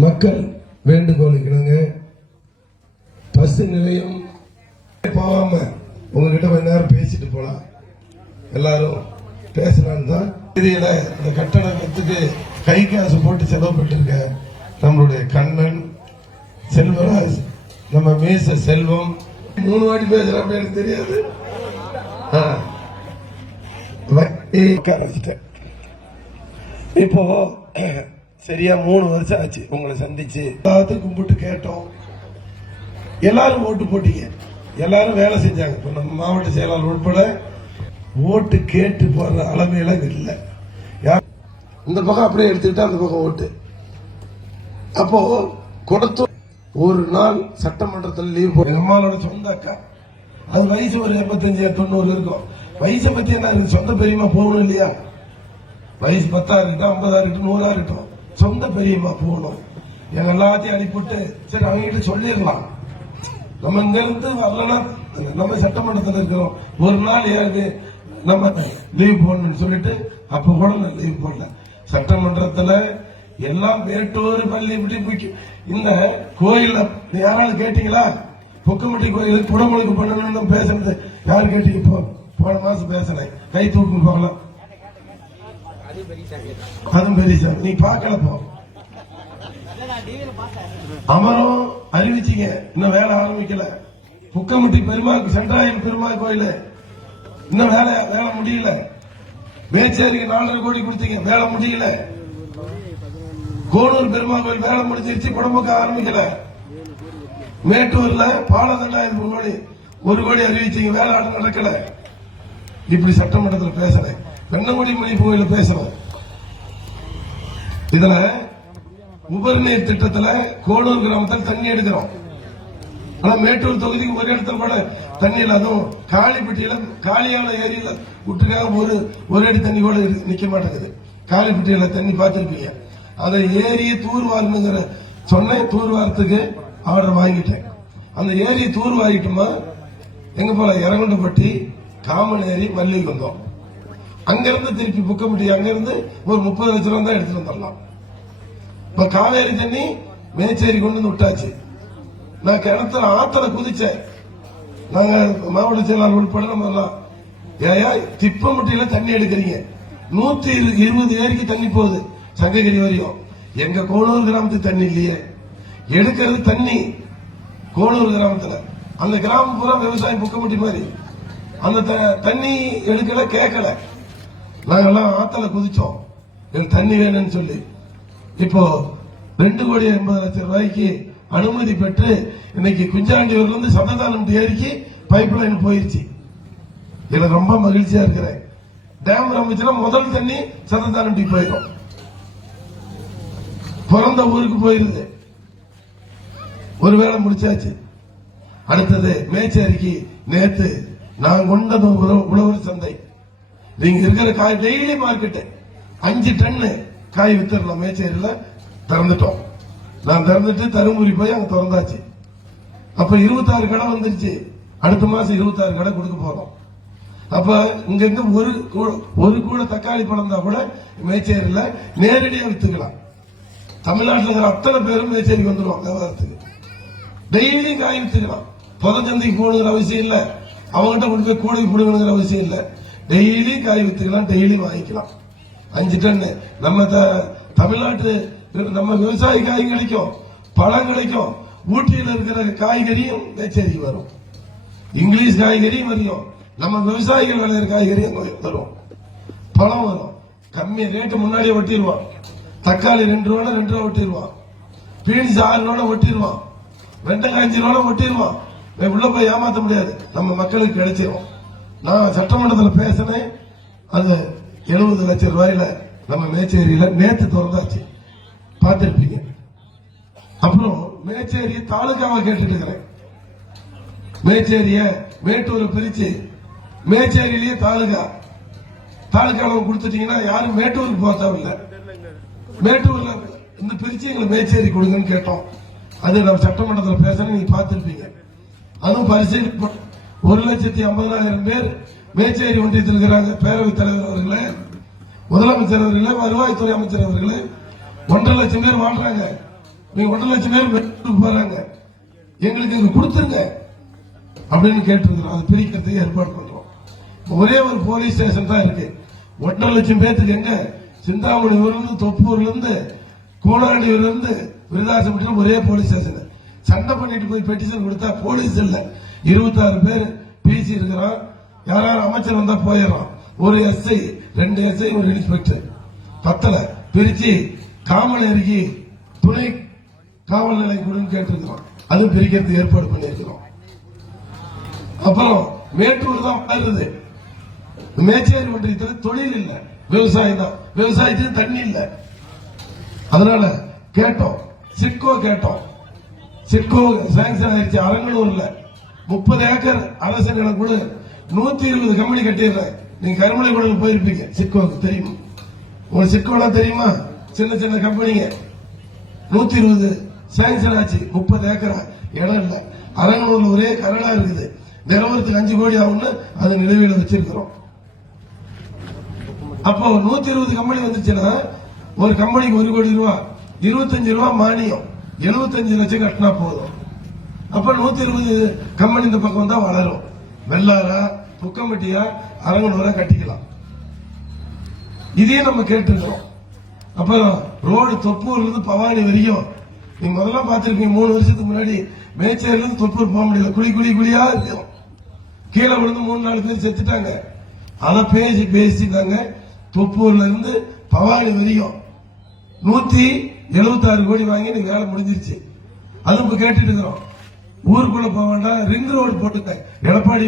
மக்கள் வேண்டுகோளுக்கு பஸ் நிலையம் போகாம உங்ககிட்ட கொஞ்ச நேரம் பேசிட்டு போலாம். எல்லாரும் பேசலாம் தான். இதில் இந்த கட்டணத்துக்கு கை காசு போட்டு செலவு பண்ணிருக்க நம்மளுடைய கண்ணன், செல்வராஜ், நம்ம மீச செல்வம் 3 வாட்டி பேசுறேன் எனக்கு தெரியாது. இப்போ சரியா 3 வருஷம் ஆச்சு உங்களை சந்திச்சு. எல்லாத்தையும் கும்பிட்டு கேட்டோம். எல்லாரும் ஓட்டு போட்டீங்க, எல்லாரும் வேலை செஞ்சாங்க. இப்ப நம்ம மாவட்ட செயலாளர் உட்பட ஓட்டு கேட்டு போற அளமையில இல்லை. இந்த பக்கம் அப்படியே எடுத்துக்கிட்டா அந்த பக்கம் ஓட்டு. அப்போ கொடுத்து ஒரு நாள் சட்டமன்றத்தில் லீவ் போட அம்மாவோட சொந்த அக்கா, அது வயசு ஒரு 85-90 இருக்கும். வயசை பத்தி என்ன இருக்கு, சொந்த பெரியமா போகணும் இல்லையா? வயசு 10 இருக்கட்டும், 50 இருக்கட்டும், 100 இருக்கட்டும், சொந்த பெரியமா போகணும். எங்க எல்லாத்தையும் அனுப்பிவிட்டு சரி அவங்க கிட்ட சொல்லிடலாம். நம்ம இங்க இருந்து வரலன்னா நம்ம சட்டமன்றத்தில் இருக்கிறோம், ஒரு நாள் ஏது நம்ம லீவ் போடணும்னு சொல்லிட்டு அப்ப கூட நான் லீவ் போடல. சட்டமன்றத்தில் எல்லாம் மேட்டூர் பள்ளி இப்படி இந்த கோயில்ல யாராவது கேட்டீங்களா? பொக்கமட்டி கோயிலுக்கு குடமுழுக்கு பண்ணணும்னு பேசுறது யாரு கேட்டீங்க? போன மாசம் பேசினேன், கை தூக்கு போகலாம். அதுவும் பெரிய நீ பார்க்கல போ. அமரம் அறிவிச்சிங்க, இன்னும் வேலை ஆரம்பிக்கல. புக்கமுட்டி பெருமாள் சென்றாயம் பெருமாள் கோயில் இன்னும் வேலை முடியல. மேச்சேரிக்கு 4.5 கோடி கொடுத்தீங்க, வேலை முடியல. கோனூர் பெருமாள் கோயில் வேலை முடிஞ்சிருச்சு, குடமுக்க ஆரம்பிக்கல. மேட்டூர்ல பாலதண்டாயிரம் கோடி 1 கோடி அறிவிச்சீங்க, வேலை நடக்கல. இப்படி சட்டமன்றத்தில் பேசுறேன். வெண்ணங்குடி மணி கோயில பேசுறேன். இதுல உபரிநீர் திட்டத்துல கோனூர் கிராமத்தில் தண்ணி எடுக்கிறோம். ஆனா மேட்டூர் தொகுதிக்கு ஒரு இடத்துல கூட தண்ணியில், அதுவும் காளிப்பட்டியில காளியான ஏரியில விட்டுருக்காங்க. ஒரு அடி தண்ணி கூட நிக்க மாட்டேங்குது. காளிப்பட்டியில தண்ணி பார்த்திருப்பீங்க. அதை ஏரியை தூர்வாருங்கிற சொன்னேன், தூர்வாரத்துக்கு ஆர்டர் வாங்கிட்டேன். அந்த ஏரியை தூர்வாரிட்டோமா எங்க போல இறங்குண்டப்பட்டி, காமன் ஏரி, மல்லிகை வந்தோம். அங்கிருந்து திருப்பி புக்கமுட்டி அங்கிருந்து ஒரு 30 லட்சம் ரூபாய் தான் எடுத்துட்டு வந்துடலாம். இப்ப காவேரி தண்ணி மேச்சேரி கொண்டு வந்து விட்டாச்சு. நான் கிணத்துல ஆத்தல குதிச்சேன். நாங்க மாவட்ட செயலாளர் உட்பட நம்ம ஏயா திப்பமுட்டியில தண்ணி எடுக்கிறீங்க, 120 ஏரிக்கு தண்ணி போகுது சங்ககிரி வரையும். எங்க கோனூர் கிராமத்துக்கு தண்ணி இல்லையே. எடுக்கிறது தண்ணி கோனூர் கிராமத்துல, அந்த கிராமம் பூரா விவசாயம் புக்கமுட்டி மாதிரி. அந்த தண்ணி எடுக்கல, கேட்கல. நாங்கெல்லாம் ஆத்தல குதிச்சோம், எனக்கு தண்ணி வேணும்னு சொல்லி. இப்போ 2,80,00,000 ரூபாய்க்கு அனுமதி பெற்று இன்னைக்கு குஞ்சாண்டியூர்ல இருந்து சததானம் ஏரிக்கு பைப் லைன் போயிருச்சு. இதுல ரொம்ப மகிழ்ச்சியா இருக்கிறேன். டேம் ஆரம்பிச்சுன்னா முதல் தண்ணி சததானம் போயிடும், பிறந்த ஊருக்கு போயிருது. ஒரு வேளை முடிச்சாச்சு. அடுத்தது மேச்சேரிக்கு நேத்து நான் கொண்டது உழவர் சந்தை. நீங்க இருக்கிற காய் டெய்லி மார்க்கெட்டு 5 டன்னு காய் வித்துடலாம். மேச்சேரியில திறந்துட்டோம். நான் திறந்துட்டு தருமபுரி போய் அங்க திறந்தாச்சு. அப்ப 26 கடை வந்துருச்சு. அடுத்த மாசம் 26 கடை கொடுக்க போறோம். அப்ப இங்க ஒரு கூட தக்காளி பழம் தான் கூட மேச்சேரியில நேரடியா வித்துக்கலாம். தமிழ்நாட்டில் இருக்கிற அத்தனை பேரும் மேச்சேரிக்கு வந்துடுவாங்க வியாபாரத்துக்கு. டெய்லி காய் வித்துக்கலாம். புதச்சந்தைக்கு போகணுங்கிற அவசியம் இல்ல, அவங்ககிட்ட கொண்டு போய் கூடை கொடுக்கணுங்கிற அவசியம் இல்ல. டெய்லி காய் வித்துக்கலாம், டெய்லி வாங்கிக்கலாம். 5 டன்னு நம்ம தமிழ்நாட்டு நம்ம விவசாய காய் கிடைக்கும், பழம் கிடைக்கும். ஊட்டியில் இருக்கிற காய்கறியும் மேச்சேரிக்கு வரும், இங்கிலீஷ் காய்கறியும் வரும், நம்ம விவசாயிகள் விளையிற காய்கறியும் வரும், பழம் வரும். கம்மி ரேட்டு முன்னாடியே ஒட்டிடுவான். தக்காளி 2 ரூபா 2 ரூபா ஒட்டிடுவான். பீன்ஸ் 6 ரூபா ஒட்டிடுவான். வெண்டைக்காய் 5 ரூபா ஒட்டிடுவான். உள்ள போய் ஏமாத்த முடியாது, நம்ம மக்களுக்கு கிடைச்சிடும். நான் சட்டமன்றத்தில் பேசினேன். அது 70 லட்சம் ரூபாயில நம்ம மேச்சேரியில நேற்று திறந்தாச்சு, பார்த்திருப்பீங்க. அப்புறம் மேச்சேரி தாலுகாவை கேட்டுருக்கிறேன். மேச்சேரிய மேட்டூரை பிரிச்சு மேச்சேரியிலேயே தாலுகாவை கொடுத்துட்டீங்கன்னா யாரும் மேட்டூருக்கு போக தேவையில்லை. மேட்டூர்ல இந்த பிரிச்சு எங்களுக்கு மேச்சேரி கொடுங்கன்னு கேட்டோம். அது நம்ம சட்டமன்றத்தில் பேசுறேன், நீங்க பார்த்திருப்பீங்க. அதுவும் பரிசீலனை 1,50,000 பேர் மேச்சேரி ஒன்றியத்தில் இருக்கிறாங்க. பேரவைத் தலைவர் அவர்களே, முதலமைச்சர் அவர்களே, வருவாய்த்துறை அமைச்சர் அவர்களே, 1,50,000 பேர் வாழ்றாங்க. நீங்க 1,00,000 பேர் மெட்ரோக்கு போறாங்க, எங்களுக்கு இங்க கொடுத்துருங்க அப்படின்னு கேட்டிருக்கிறோம். அது பிரிக்கிறதுக்கு ஏற்பாடு பண்றோம். ஒரே ஒரு போலீஸ் ஸ்டேஷன் தான் இருக்கு. 1,50,000 பேருக்கு எங்க சிந்தாமணியூர்ல இருந்து, தொப்பூர்ல இருந்து, கூனாண்டியூர்ல இருந்து விருதாசப்பட்டினம் ஒரே போலீஸ் ஸ்டேஷன். சண்டை பண்ணிட்டு போய் பெட்டிஷன் கொடுத்தா போலீஸ் இல்ல, 26 பேர் பிசி இருக்கிறோம். யாராவது அமைச்சர் வந்தா போயிடறோம். ஒரு எஸ்ஐ, 2 எஸ்ஐ, ஒரு இன்ஸ்பெக்டர் பத்தல பிரிச்சு காவல் இறக்கி துணை காவல் நிலையம் கொடுன்னு கேட்டிருக்கிறோம். அதுவும் பிரிக்கிறதுக்கு ஏற்பாடு பண்ணியிருக்கிறோம். அப்புறம் மேட்டூர் தான் வளருது. மேச்சேரி ஒன்றியத்தில் தொழில் இல்ல, விவசாயம் தான். விவசாயத்துக்கு தண்ணி இல்ல. அதனால கேட்டோம், சிட்கோ கேட்டோம். சிட்கோ சாங்ஷன் ஆயிடுச்சு. அரங்கனூர்ல 30 ஏக்கர் அரசு நிலம் கூட 120 கம்பெனி கட்டிடுறேன். நீங்க கருமலை கூட போயிருப்பீங்க. சிட்கோக்கு தெரியும், உங்களுக்கு சிட்கோலாம் தெரியுமா? சின்ன சின்ன கம்பெனிங்க 120 சாங்ஷன் ஆச்சு. 30 ஏக்கரா இடம் இல்ல. அரங்கனூர்ல ஒரே கரடா இருக்குது. நிலவரத்துக்கு 5 கோடி ஆகும்னு அது நிலுவையில் வச்சிருக்கிறோம். அப்போ 120 கம்பெனி வந்துச்சுன்னா ஒரு கம்பெனிக்கு 1 கோடி ரூபாய், 25 ரூபாய் மானியம், 75 லட்சம் கட்டினா போதும். அப்ப 120 கம்பெனி இந்த பக்கம் தான் வளரும். வெள்ளாரா, புக்கம்பட்டியா, அரங்கனூரா கட்டிக்கலாம். இதையும் நம்ம கேட்டுருக்கோம். அப்புறம் ரோடு தொப்பூர்ல இருந்து பவானி வரையும் நீங்க முதல்ல பாத்திருக்கீங்க. 3 வருஷத்துக்கு முன்னாடி மேச்சேரில இருந்து தொப்பூர் போக முடியல, குழியா இருக்கும். கீழே விழுந்து 3-4 பேர் செத்துட்டாங்க. அதை பேசிட்டாங்க. தொப்பூர்ல இருந்து பவானி வரையும் 176 கோடி வாங்கி நீங்க வேலை முடிஞ்சிருச்சு. அது இப்ப கேட்டுட்டு இருக்கிறோம். ஊருக்குள்ள போக வேண்டாம், ரிங் ரோடு போட்டுருக்காங்க. எடப்பாடி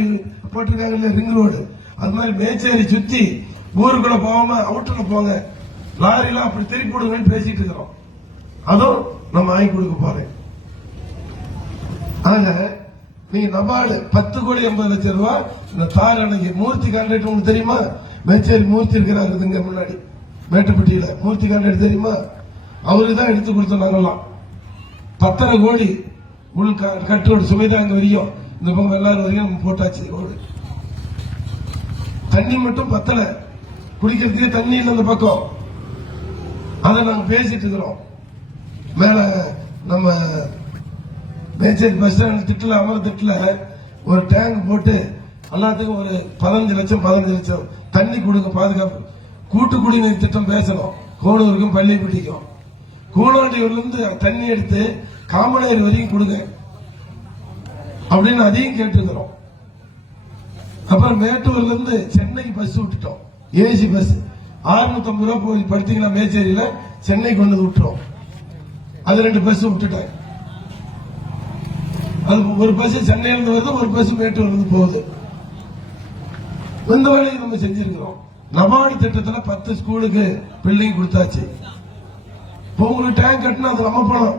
போட்டிருக்காங்க ரிங் ரோடு. அது மாதிரி மேச்சேரி சுத்தி ஊருக்குள்ள போகாம அவுட்டர்ல போங்க, லாரிலாம் அப்படி திருப்பி போடுங்கன்னு பேசிட்டு இருக்கிறோம். அதுவும் நம்ம வாங்கி கொடுக்க போறேன். ஆக நீங்க நபார்டு 10 கோடி 80 லட்சம் ரூபாய் இந்த தார் அணைக்கு மூர்த்தி கான்ட்ராக்ட் உங்களுக்கு தெரியுமா? மேச்சேரி மூர்த்தி இருக்கிறாருங்க முன்னாடி மேட்டுப்பட்டியில மூர்த்தி கான்ட்ராக்ட் தெரியுமா? அவருக்கு தான் எடுத்து கொடுத்தோம். நாங்கெல்லாம் 10.5 கோடி உள் கட்டோடு சுமைதாங்க வரையும் இந்த பக்கம் எல்லாரும் வரையும் நம்ம போட்டாச்சு. ரோடு தண்ணி மட்டும் பத்தல, குடிக்கிறதுக்கே தண்ணி இல்லை அந்த பக்கம். அதை நாங்க பேசிட்டு இருக்கிறோம். மேல நம்ம மேச்சேரி பஸ் ஸ்டாண்ட் திட்டுல அமர திட்டுல ஒரு டேங்க் போட்டு எல்லாத்துக்கும் ஒரு 15 லட்சம் தண்ணி கொடுங்க, பாதுகாப்பு. கூட்டு குடிநீர் திட்டம் பேசணும். கோனூருக்கும் பள்ளிப்பட்டிக்கும். கூனாண்டியூர்ல இருந்து தண்ணி எடுத்து காமநேரி வரையும் கொடுங்க அப்படின்னு அதையும் கேட்டுக்கிறோம். அப்புறம் மேட்டூர்ல இருந்து சென்னைக்கு பஸ் விட்டுட்டோம். ஏசி பஸ் 650 ரூபாய் போய் படுத்தீங்கன்னா மேச்சேரியில சென்னைக்கு கொண்டு விட்டுறோம். அது 2 பஸ் விட்டுட்டேன். அது ஒரு பஸ் சென்னையில இருந்து வருது, ஒரு பஸ் மேட்டூர்ல இருந்து போகுது. இந்த வேலையை நம்ம செஞ்சிருக்கிறோம். நபார்டு திட்டத்துல 10 ஸ்கூலுக்கு பில்டிங் கொடுத்தாச்சு. உங்களுக்கு டேங்க் கட்டினா அது நம்ம பணம்.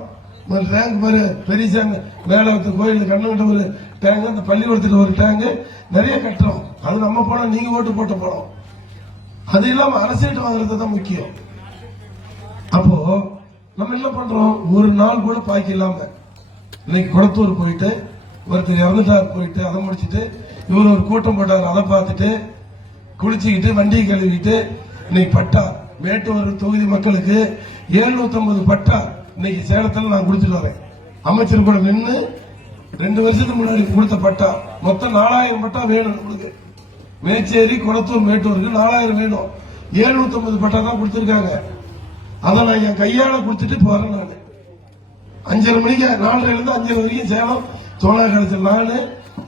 ஒரு டேங்க் பாரு, பெரிய மேலவத்து கோயில் கண்ணுகிட்ட ஒரு டேங்க், அந்த பள்ளிக்கூடத்துக்கு ஒரு டேங்க், நிறைய கட்டுறோம். அது நம்ம பணம், நீங்க ஓட்டு போட்ட பணம். அது இல்லாம அரசியல் வாங்குறது தான் முக்கியம். அப்போ நம்ம என்ன பண்றோம்? ஒரு நாள் கூட பாக்கி இல்லாம இன்னைக்கு குளத்தூர் போயிட்டு ஒருத்தர் இறந்துட்டார், போயிட்டு அதை முடிச்சுட்டு இவர் ஒரு கூட்டம் போட்டார், அதை பார்த்துட்டு குளிச்சுக்கிட்டு வண்டி கழுவிட்டு இன்னைக்கு பட்டா மேட்டூர் தொகுதி மக்களுக்கு 750 பட்டா இன்னைக்கு சேலத்தில் நான் கொடுத்துட்டு வரேன். அமைச்சர் கூட நின்று 2 வருஷத்துக்கு முன்னாடி கொடுத்த பட்டா மொத்தம் 4000 பட்டா வேணும் உங்களுக்கு. மேச்சேரி, குளத்தூர், மேட்டூருக்கு 4000 வேணும். 750 பட்டா தான் கொடுத்திருக்காங்க. அதை நான் என் கையால கொடுத்துட்டு போறேன். நான் 5:30 மணிக்கு 4:30 இருந்து 5:30 வரைக்கும் சேலம் தோழா கலைச்சல். நானு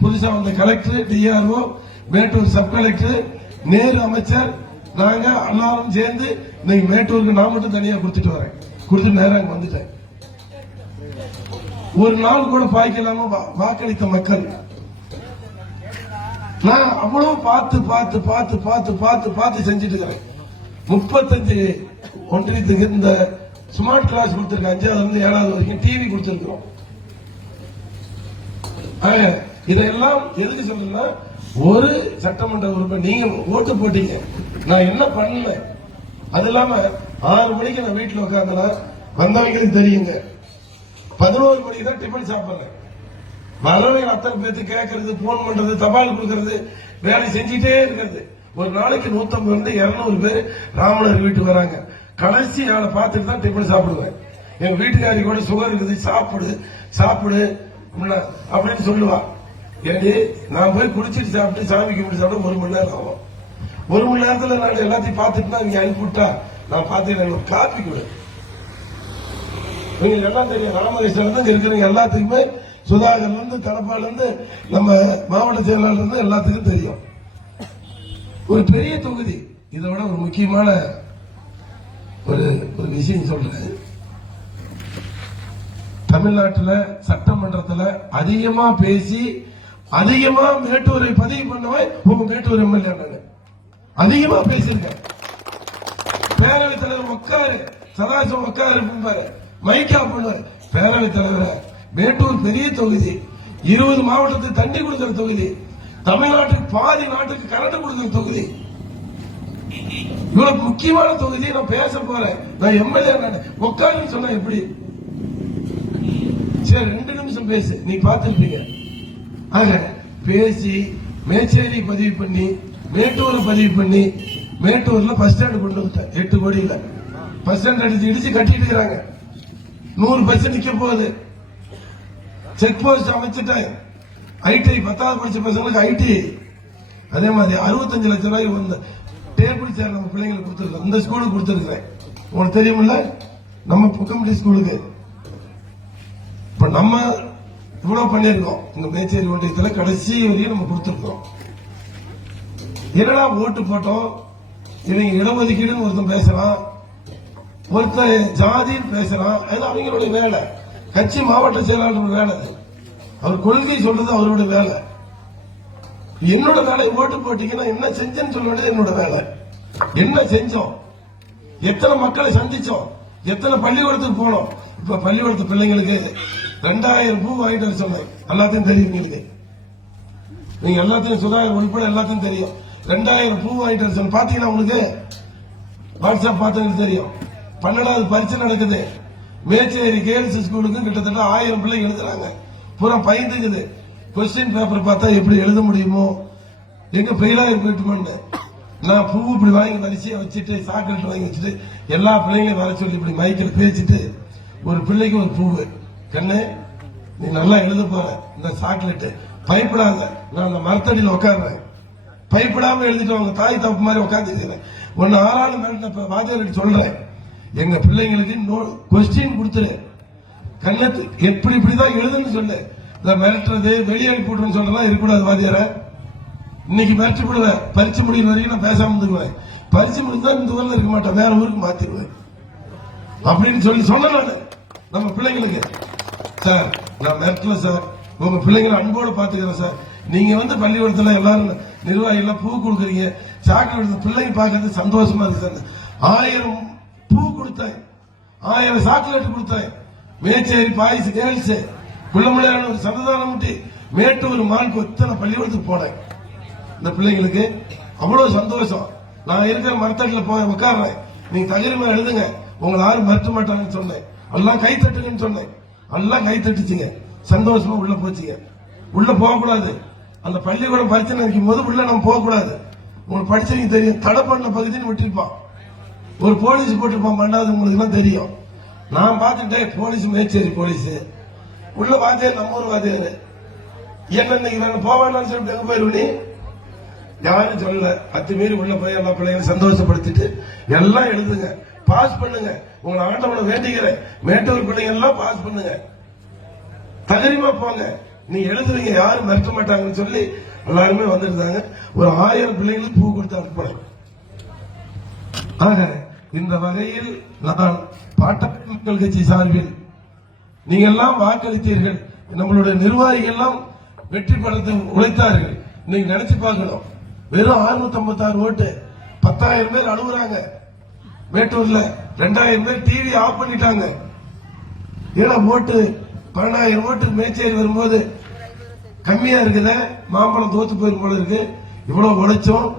புதுசா வந்த collector, DRO, Mettur sub collector, Nehru அமைச்சர், நாங்க எல்லாரும் சேர்ந்து இன்னைக்கு மேட்டூருக்கு நான் மட்டும் தனியா கொடுத்துட்டு வரேன். கொடுத்துட்டு நேரம் வந்துட்டேன். ஒரு நாள் கூட பாய்க்கலாம வாக்களித்த மக்கள் நான் அவ்வளவு பார்த்து பார்த்து பார்த்து பார்த்து பார்த்து பார்த்து செஞ்சுட்டு இருக்கிறேன். 35 ஒன்றியத்துக்கு இந்த ஸ்மார்ட் கிளாஸ் கொடுத்திருக்கேன். 5வது இருந்து 7வது வரைக்கும் டிவி கொடுத்திருக்கிறோம். இதையெல்லாம் எதுக்கு சொல்லுன்னா, ஒரு சட்டமன்ற உறுப்பினர் நீங்க ஓட்டு போட்டீங்க, நான் என்ன பண்ணல. அது இல்லாம 6 மணிக்கு நான் வீட்டுல உட்கார்ந்தா வந்தவங்களுக்கு தெரியுங்க. 11 மணிக்கு தான் டிஃபன் சாப்பிடுறேன். வரவங்க அத்தனை பேருக்கு கேட்கறது, போன் பண்றது, தபால் கொடுக்கறது, வேலை செஞ்சுட்டே இருக்கிறது. ஒரு நாளைக்கு 150 இருந்து 200 பேர் ராமனர் வீட்டுக்கு வராங்க. கடைசி ஆளை பார்த்துட்டு தான் டிஃபன் சாப்பிடுவேன். எங்க வீட்டுக்காரி கூட சுகர் இருக்குது, சாப்பிடு சாப்பிடு அப்படின்னு சொல்லுவா. ஏடி நான் போய் குடிச்சிட்டு சாப்பிட்டு சாமி கும்பிட்டு சாப்பிட்டு 1 மணி நேரம் ஆகும். 1 மணி நேரத்துல நான் எல்லாத்தையும் பார்த்துட்டு நீங்க அனுப்பிவிட்டா நான் பார்த்து காப்பி கொடு. நீங்க எல்லாம் தெரியும், ராமகிருஷ்ணன் இருந்து இருக்கிறீங்க எல்லாத்துக்குமே, சுதாகர்ல இருந்து தடப்பால இருந்து நம்ம மாவட்ட செயலாளர் இருந்து எல்லாத்துக்கும் தெரியும். ஒரு பெரிய தொகுதி. இதோட ஒரு முக்கியமான ஒரு விஷயம் சொல்றேன். தமிழ்நாட்டில் சட்டமன்றத்தில் அதிகமா பேசி அதிகமா மேட்டூரை பதிவு பண்ணவன் உங்க மேட்டூர் எம்எல்ஏ. அதிகமா பேசியிருக்கேன். பேரவைத் தலைவர் உட்காரு, சதாசிவம் உட்காரு, மைக்கா பண்ணுவார். பேரவைத் தலைவர் மேட்டூர் பெரிய தொகுதி, 20 மாவட்டத்துக்கு தண்ணி கொடுக்கிற தொகுதி, தமிழ்நாட்டுக்கு பாதி நாட்டுக்கு கரண்ட் கொடுக்கிற தொகுதி, இவ்வளவு முக்கியமான தொகுதி. நான் பேச போறேன், நான் எம்எல்ஏ உட்காருன்னு சொன்ன எப்படி? சரி 2 நிமிஷம் பேசு, நீ பார்த்திருப்பீங்க. ஆக பேசி மேச்சேரி பதிவு பண்ணி மேட்டூரை பதிவு பண்ணி மேட்டூர்ல பஸ் ஸ்டாண்ட் கொண்டு வந்துட்டேன். 8 கோடியில பஸ் ஸ்டாண்ட் அடிச்சு இடிச்சு கட்டிட்டு இருக்கிறாங்க. 100 பஸ் நிக்க போகுது. Check post அமைச்சிட்டேன். ஐடி 10வது படிச்ச பசங்களுக்கு ஐடி. அதே மாதிரி 65 லட்சம் ரூபாய் வந்து டேபிள் சேர் நம்ம பிள்ளைங்களுக்கு கொடுத்துருக்கோம். இந்த ஸ்கூலுக்கு கொடுத்துருக்கிறேன். உங்களுக்கு தெரியுமில்ல, நம்ம புக்கம்பட்டி ஸ்கூலுக்கு. இப்ப நம்ம இவ்வளவு பண்ணிருக்கோம். இந்த மேச்சேரி ஒன்றியத்தில் கடைசி வரையும் நம்ம கொடுத்திருக்கோம். என்னடா ஓட்டு போட்டோம், இவங்க இடஒதுக்கீடுன்னு ஒருத்தன் பேசுறான், ஒருத்தர் ஜாதின்னு பேசுறான். அது அவங்களுடைய வேலை. கட்சி மாவட்ட செயலாளர் வேலை. அவர் கொள்கை சொல்றது அவருடைய வேலை. என்னோட வேலை ஓட்டு போட்டீங்கன்னா என்ன செஞ்சேன்னு சொல்ல வேண்டியது என்னோட வேலை. என்ன செஞ்சோம், எத்தனை மக்களை சந்திச்சோம், எத்தனை பள்ளிக்கூடத்துக்கு போனோம். இப்ப பள்ளிக்கூடத்து பிள்ளைங்களுக்கு 2000 பூ வாங்கிட்டு வர சொன்னேன். எல்லாத்தையும் தெரியும் உங்களுக்கு. நீங்க எல்லாத்தையும் சுதாகர் உள்பட எல்லாத்தையும் தெரியும். 2000 பூ வாங்கிட்டு வர சொன்ன பாத்தீங்கன்னா உங்களுக்கு வாட்ஸ்அப் பார்த்தவங்களுக்கு தெரியும். 12வது பரீட்சை நடக்குது. மேச்சேரி கேர்ள்ஸ் ஸ்கூலுக்கு கிட்டத்தட்ட 1000 பிள்ளைங்க எழுதுறாங்க. பூரா பயந்துக்குது. கொஸ்டின் பேப்பர் பார்த்தா எப்படி எழுத முடியுமோ, எங்க பெயிலா இருக்கட்டுமோன்னு நான் பூ இப்படி வாங்கி வரிசையா வச்சுட்டு சாக்லேட் வாங்கி வச்சுட்டு எல்லா பிள்ளைங்களையும் வர சொல்லி இப்படி மைக்கில் பேசிட்டு ஒரு பிள்ளைக்கு ஒரு பூவு, கண்ணு நீ நல்லா எழுத போற, இந்த சாக்லேட் பயப்படாத, நான் அந்த மரத்தடியில் உட்காடுறேன், பயப்படாம எழுதிட்டு அவங்க தாய் தப்பு மாதிரி உட்காந்துக்கிறேன். ஒன்னு ஆறாலும் மேல வாத்தியார் சொல்றேன், எங்க பிள்ளைங்களுக்கு கொஸ்டின் கொடுத்துரு, கண்ணத்து எப்படி இப்படிதான் எழுதுன்னு சொல்லு. மிரட்டுறது வெளியே போட்டுன்னு சொல்றதெல்லாம் இருக்கக்கூடாது. வாத்தியார இன்னைக்கு மிரட்டி விடுவேன். பரிச்சு முடிகிற வரைக்கும் நான் பேசாம இருந்துக்குவேன். பரிச்சு முடிந்தா இந்த ஊர்ல இருக்க மாட்டேன், வேற ஊருக்கு மாத்திடுவேன் அப்படின்னு சொல்லி சொன்ன நம்ம பிள்ளைங்களுக்கு. சார் நான் மிரட்டல சார், உங்க பிள்ளைங்களை அன்போடு பாத்துக்கிறேன் சார். நீங்க வந்து பள்ளிக்கூடத்துல எல்லாரும் நிர்வாகிகள் பூ கொடுக்குறீங்க, சாக்லேட் பிள்ளைங்க பாக்குறது சந்தோஷமா இருக்கு சார். 1000 பூ கொடுத்தேன், 1000 சாக்லேட் கொடுத்தேன். மேச்சேரி பாய்ஸ் கேர்ள்ஸ் குள்ளமலையான ஒரு சன்னதானம் முட்டி மேட்டூர் மால்க்கு எத்தனை பள்ளிக்கூடத்துக்கு போனேன். இந்த பிள்ளைங்களுக்கு அவ்வளவு சந்தோஷம். நான் இருக்கிற மரத்தட்டில் போய் உட்காடுறேன், நீங்க தகுதிமா எழுதுங்க, உங்களை யாரும் மறுக்க மாட்டாங்கன்னு சொன்னேன். எல்லாம் கை தட்டுங்கன்னு சொன்னேன். எல்லாம் கை தட்டுச்சுங்க, சந்தோஷமா உள்ள போச்சுங்க. உள்ள போகக்கூடாது. அந்த பள்ளிக்கூடம் பரிச்சனை வைக்கும் போது உள்ள நம்ம போகக்கூடாது. உங்களுக்கு படிச்சவங்க தெரியும், தடை பண்ண பகுதின்னு விட்டுருப்பான், ஒரு போலீஸ் போட்டிருப்பான். பண்ணாது உங்களுக்கு எல்லாம் தெரியும். நான் பார்த்துட்டேன், போலீஸ் மேச்சேரி போலீஸ் உள்ள வாத்தியார், நம்ம ஊர் வாத்தியாரு என்ன இன்னைக்கு நான் போவேன்னு சொல்லிட்டு எங்க போயிருவீ யாரும் சொல்லல. அத்துமீறி உள்ள போய் எல்லா பிள்ளைங்களும் சந்தோஷப்படுத்திட்டு எல்லாம் எழுதுங்க, பாஸ் பண்ணுங்க. உங்களை ஆண்டவனை வேண்டிக்கிறேன், மேட்டூர் பிள்ளைங்க எல்லாம் பாஸ் பண்ணுங்க, தகரிமா போங்க. நீ எழுதுறீங்க, யாரும் மறுக்க மாட்டாங்கன்னு சொல்லி எல்லாருமே வந்துருந்தாங்க. ஒரு 1000 பிள்ளைங்களுக்கு பூ கொடுத்து அனுப்பினேன். ஆக இந்த வகையில் நான் பாட்டாளி மக்கள் கட்சி சார்பில் நீங்கள் எல்லாம் வாக்களித்தீர்கள், நம்மளுடைய நிர்வாகிகள் எல்லாம் வெற்றி பெறத்து உழைத்தார்கள். நீங்க நினைச்சு பார்க்கணும், வெறும் 656 ஓட்டு, 10,000 பேர் அழுகுறாங்க. மேட்டூர்ல 2000 பேர் டிவி ஆஃப் பண்ணிட்டாங்க. ஏன்னா ஓட்டு 12,000 ஓட்டு மேச்சேரி வரும்போது கம்மியா இருக்குத, மாம்பழம் தோத்து போயிரும் போல இருக்கு. இவ்வளவு உழைச்சோம்.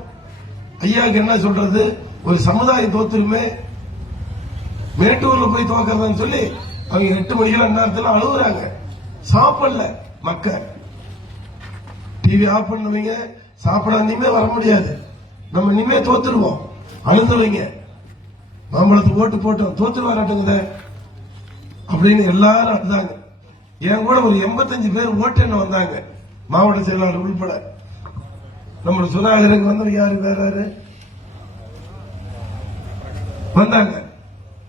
ஐயாவுக்கு என்ன சொல்றது, ஒரு சமுதாயம் தோத்துருமே, மேட்டூர்ல போய் தோக்கிறதான்னு சொல்லி அவங்க 8 மணிக்கெல்லாம் நேரத்தில் அழுகுறாங்க. சாப்பிடல மக்கள். டிவி ஆஃப் பண்ணுவீங்க, சாப்பிடாதீங்க, வர முடியாது. நம்ம இனிமே தோத்துருவோம், அழுதுவீங்க. மாம்பழத்துக்கு ஓட்டு போட்டோம், தோத்து வராட்டுங்க. அப்படின்னு எல்லாரும் இருந்தாங்க. என் கூட ஒரு 85 பேர் ஓட்டு என்ன வந்தாங்க, மாவட்ட செயலாளர் உள்பட. நம்ம சுதாகருக்கு வந்து யாரு வேறாரு வந்தாங்க.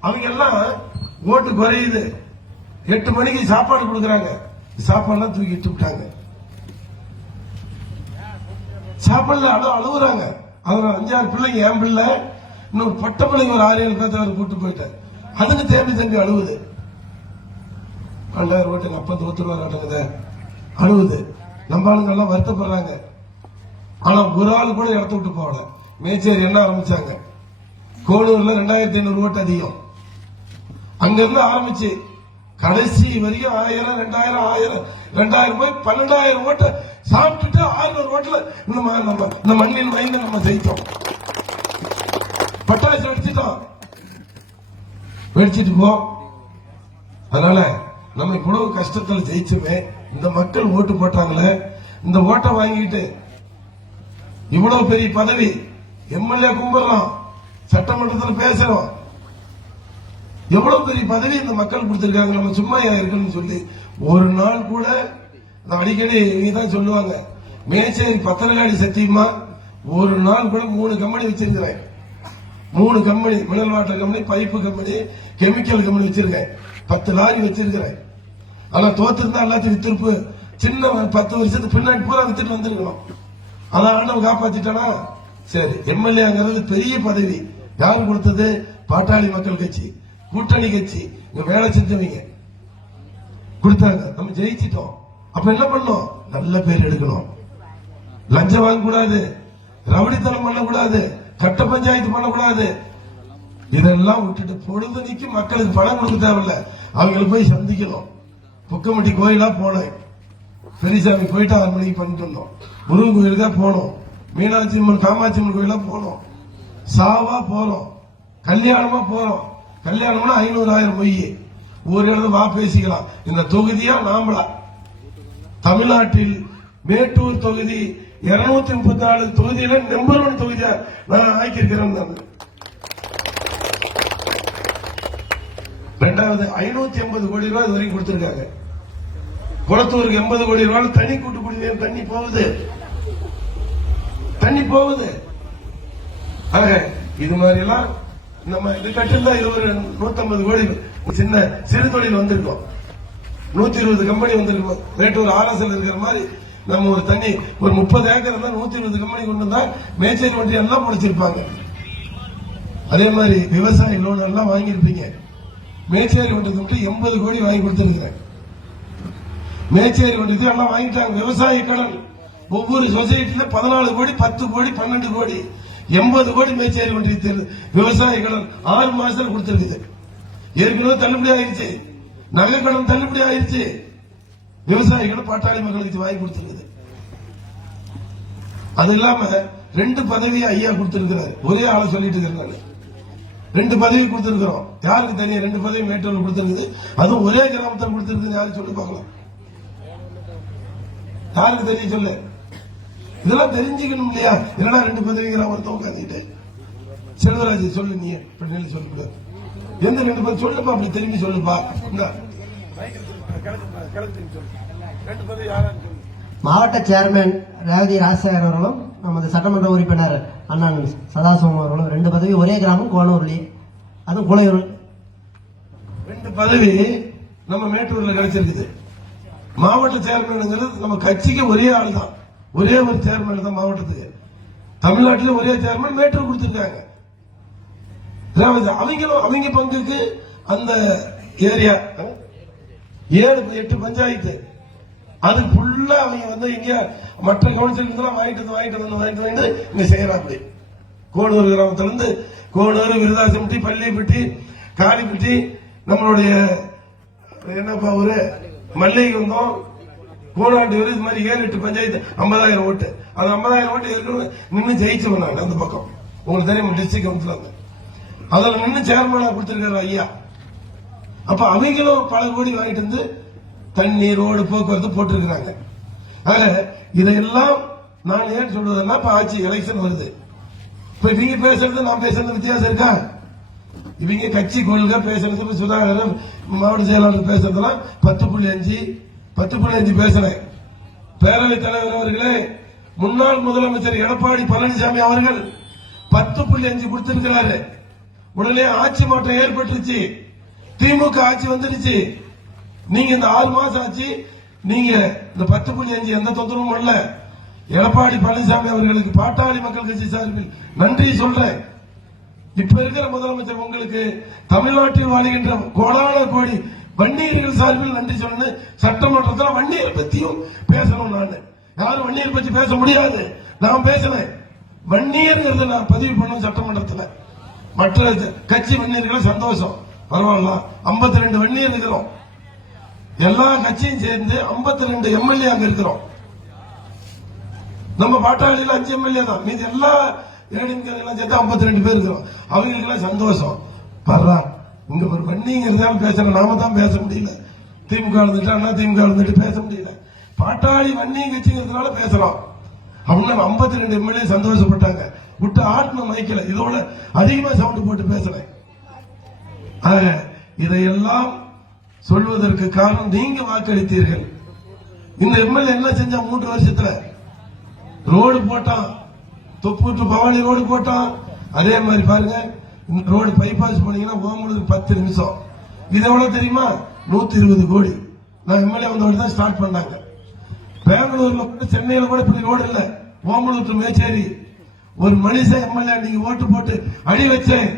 அவங்க எல்லாம் ஓட்டு குறையுது, 8 மணிக்கு சாப்பாடு கொடுக்கறாங்க, சாப்பாடுலாம் தூக்கிட்டு விட்டாங்க. சாப்பாடுல அழுகுறாங்க. அதுல 5-6 பிள்ளைங்க, என் பிள்ளை இன்னும் பட்ட பிள்ளைங்க ஒரு 6-7 பேர்த்த அவர் கூட்டு போயிட்டார். அதுக்கு தேம்பி அழுவுது. 2000 ஓட்டு அப்ப தோத்துருவாங்க அழுவுது. நம்ம ஆளுங்க எல்லாம் வருத்தப்படுறாங்க. ஆனா ஒரு ஆள் கூட இடத்த விட்டு போகல. மேச்சேரி என்ன ஆரம்பிச்சாங்க, கோளூர்ல 2500 ஓட்டு அதிகம். அங்க இருந்து ஆரம்பிச்சு கடைசி வரைக்கும் 1000, 2000, 2000 போய் 12000 ஓட்டு சாப்பிட்டுட்டு 600 ஓட்டுல இந்த மண்ணின் மைந்து நம்ம ஜெயித்தோம். பட்டாசு வெடிச்சிட்டு போ. அதனால நம்ம இவ்வளவு கஷ்டத்தில் ஜெயிச்சுமே, இந்த மக்கள் ஓட்டு போட்டாங்களே, இந்த ஓட்டை வாங்கிட்டு இவ்வளவு பெரிய பதவி, எம்எல்ஏ கும்பிடலாம், சட்டமன்றத்தில் பேசுறோம், எவ்வளவு பெரிய பதவி இந்த மக்கள் கொடுத்திருக்காங்க. நம்ம சும்மா இருக்குன்னு சொல்லி ஒரு நாள் கூட அடிக்கடி நீதான் சொல்லுவாங்க, மேச்சேரி பத்திரகாளி சத்தியமா ஒரு நாள் கூட 3 கம்பெனி வச்சிருக்கிறேன். 3 company, mineral water company, pipe company, chemical company வச்சிருக்கேன். 10 லாரி வச்சிருக்கிறேன். ஆனா தோத்திருந்தா எல்லாத்தையும் வித்திருப்பு, சின்ன 10 வருஷத்துக்கு பின்னாடி பூரா வித்துட்டு வந்திருக்கணும். அதான் ஆண்டவன் காப்பாத்திட்டானா. சரி, எம்எல்ஏங்கிறது பெரிய பதவி. யாரு கொடுத்தது? பாட்டாளி மக்கள் கட்சி, கூட்டணி கட்சி, இங்க வேலை செஞ்சவங்க கொடுத்தாங்க. நம்ம ஜெயிச்சிட்டோம். அப்ப என்ன பண்ணோம்? நல்ல பேர் எடுக்கணும், லஞ்சம் வாங்க கூடாது, ரவுடித்தனம் பண்ணக்கூடாது, கட்ட பஞ்சாயத்து பண்ணக்கூடாது. இதெல்லாம் விட்டுட்டு பொழுதுனிக்கு மக்களுக்கு பணம் கொடுக்க தேவையில்ல, அவங்களுக்கு போய் சந்திக்கணும். புக்கமட்டி கோயிலா போனேன், பெரியசாமி போயிட்டு 6 மணிக்கு பண்ணிட்டு வந்தோம். முருகன் கோயிலுக்கா போனோம், மீனாட்சி அம்மன், காமாட்சி அம்மன் கோயிலா போனோம், சாவா போறோம், கல்யாணமா போறோம். கல்யாணம்னா 500-1000 பொய். ஒரு இடத்துல வா பேசிக்கலாம். இந்த தொகுதியா நாமளா? தமிழ்நாட்டில் மேட்டூர் தொகுதி 234 தொகுதியில நம்பர் 1 தொகுதியா நான் ஆக்கியிருக்கிறேன். 2வது 580 கோடி ரூபாய் இது வரைக்கும் கொடுத்திருக்காங்க. குளத்தூருக்கு 80 கோடி ரூபாய் தனி கூட்டு குடிநீர் தண்ணி போகுது. இது மாதிரி எல்லாம் நம்ம இது கட்டிருந்தா 150 கோடி சின்ன சிறு தொழில் வந்திருக்கோம். 120 கம்பெனி வந்திருக்கோம். மேட்டூர் ஆர்எஸ்எல் இருக்கிற மாதிரி நம்ம ஒரு தண்ணி ஒரு 30 ஏக்கர் இருந்தா 120 கம்பெனி கொண்டு வந்தா மேச்சேரி வண்டி எல்லாம் முடிச்சிருப்பாங்க. அதே மாதிரி விவசாய லோன் எல்லாம் வாங்கியிருப்பீங்க. மேச்சேரி வண்டிக்கு 80 கோடி வாங்கி கொடுத்திருக்கிறேன். மேச்சேரி வண்டிக்கு எல்லாம் வாங்கிட்டாங்க. விவசாய கடன் ஒவ்வொரு சொசைட்டில 14 கோடி, 10 கோடி, 12 கோடி, 80 கோடி மேச்சேரி வண்டிக்கு விவசாய கடன் 6 மாசத்துல கொடுத்திருக்குது. ஏற்கனவே தள்ளுபடி ஆயிடுச்சு, நகை கடன் தள்ளுபடி ஆயிடுச்சு. விவசாயிகள் பாட்டாளி மக்களுக்கு வாங்கி கொடுத்திருக்குது. அது இல்லாம 2 பதவியை ஐயா கொடுத்திருக்கிறார். ஒரே ஆளை சொல்லிட்டு இருக்கிறாரு. 2 பதவி கொடுத்திருக்கிறோம். யாருக்கு தனியா 2 பதவி மேட்டூர் கொடுத்திருக்குது, அதுவும் ஒரே கிராமத்தில் கொடுத்திருக்குது. யாரும் சொல்லி பார்க்கலாம், யாருக்கு தெரிய சொல்லு. இதெல்லாம் தெரிஞ்சுக்கணும் இல்லையா? என்னடா 2 பதவிங்கிற ஒருத்தன் உட்காந்துட்டு. செல்வராஜ் சொல்லு, நீ சொல்லக்கூடாது. எந்த 2 பதவி சொல்லுப்பா, அப்படி திரும்பி சொல்லுப்பா. மாவட்ட சேர்மன் ரேவதி ராஜசேகர் அவர்களும் நமது சட்டமன்ற உறுப்பினர் அண்ணன் சதாசிவம் அவர்களும் 2 பதவி ஒரே கிராமம் கோனூர்லி, அதுவும் குளையூர். 2 பதவி நம்ம மேட்டூர்ல கிடைச்சிருக்குது. மாவட்ட சேர்மன் நம்ம கட்சிக்கு ஒரே ஆள் தான், ஒரே ஒரு சேர்மன் தான் மாவட்டத்துக்கு. தமிழ்நாட்டில் ஒரே சேர்மன் மேட்டூர் கொடுத்திருக்காங்க. அவங்களும் அவங்க பங்குக்கு அந்த ஏரியா 7-8 பஞ்சாயத்து, அது ஃபுல்லா அவங்க இங்க மற்ற கவுன்சில் வாங்கிட்டு வந்து இங்க செய்யறாங்க. கோனூர் கிராமத்துல இருந்து கோனூர், விருதாசம்பட்டி, பள்ளிப்பட்டி, காளிப்பட்டி, நம்மளுடைய என்னப்பா ஒரு மல்லிகந்தம், கோனாட்டி வரை இது மாதிரி 7-8 பஞ்சாயத்து 50,000 ஓட்டு. அது 50,000 ஓட்டு ஏற்கனவே நின்று ஜெயிச்சு வந்தாங்க. அந்த பக்கம் உங்களுக்கு தெரியும், டிஸ்ட்ரிக்ட் கவுன்சிலர் அதில் நின்று சேர்மனா கொடுத்திருக்காரு ஐயா. அப்ப அவங்களும் பல கோடி வாங்கிட்டு வந்து தண்ணி, ரோடு, போக்குவரத்து போட்டிருக்கிறாங்க. ஆக இதையெல்லாம் நான் ஏன் சொல்றதுன்னா, இப்ப ஆட்சி எலெக்ஷன் வருது. இப்ப நீங்க பேசுறது நான் பேசுறது வித்தியாசம் இருக்கா? இவங்க கட்சி கொள்கை பேசுறதுக்கு சுதாகரன் மாவட்ட செயலாளர் பேசுறதெல்லாம் 10.5 பேசுறேன். பேரவைத் தலைவர் அவர்களே, முன்னாள் முதலமைச்சர் எடப்பாடி பழனிசாமி அவர்கள் 10.5 கொடுத்திருக்கிறாரு. உடனே ஆட்சி மாற்றம் ஏற்பட்டுருச்சு, திமுக ஆட்சி வந்துருச்சு. நீங்க இந்த 6 மாசம் ஆச்சு, நீங்க இந்த 10.5 எந்த தொந்தரவும் இல்ல. எடப்பாடி பழனிசாமி அவர்களுக்கு பாட்டாளி மக்கள் கட்சி சார்பில் நன்றி சொல்றேன். இப்ப இருக்கிற முதலமைச்சர் உங்களுக்கு தமிழ்நாட்டில் வாழ்கின்ற கோடான கோடி வன்னியர்கள் சார்பில் நன்றி சொல்லணும். சட்டமன்றத்தில் வன்னியர் பத்தியும் பேசணும். நான் யாரும் வன்னியர் பத்தி பேச முடியாது, நான் பேசுறேன். வன்னியர்ங்கிறத நான் பதிவு பண்ணும் சட்டமன்றத்தில். மற்ற கட்சி வன்னியர்களை சந்தோஷம், பரவாயில்ல. 52 வன்னியர் இருக்கிறோம். எல்லா கட்சியும் சேர்ந்து 52 எம்எல்ஏ அங்க இருக்கிறோம். நம்ம பாட்டாளியில் 5 எம்எல்ஏ தான், மீது எல்லா ஏடிஎம்கேலாம் சேர்த்து 52 பேர் இருக்கிறோம். அவங்களுக்கெல்லாம் சந்தோஷம். பர்றா இங்க ஒரு வன்னிங்கிறதால பேசுறோம், நாம தான் பேச முடியல. திமுக இருந்துட்டு அண்ணா திமுக இருந்துட்டு பேச முடியல. பாட்டாளி வன்னி கட்சிங்கிறதுனால பேசுறோம். அவங்க 52 எம்எல்ஏ சந்தோஷப்பட்டாங்க. விட்டு ஆத்ம மைக்கல, இதோட அதிகமா சவுண்ட் போட்டு பேசுறேன். இதையெல்லாம் சொல்வதற்கு காரணம் நீங்க வாக்களித்தீர்கள். இந்த எம்எல்ஏ என்ன செஞ்சா 3 வருஷத்துல? ரோடு போட்டான், தொப்பூர் டு பவானி ரோடு போட்டான். அதே மாதிரி பாருங்க, இந்த ரோடு பைபாஸ் போனீங்கன்னா ஓமலூர் 10 நிமிஷம். இது எவ்வளவு தெரியுமா? 120 கோடி. நான் எம்எல்ஏ வந்தோட தான் ஸ்டார்ட் பண்ணாங்க. பெங்களூர்ல கூட சென்னையில கூட இப்படி ரோடு இல்ல. ஓமலூர் டு மேச்சேரி ஒரு மனுஷன் எம்எல்ஏ நீங்க ஓட்டு போட்டு அடி வச்சேன்.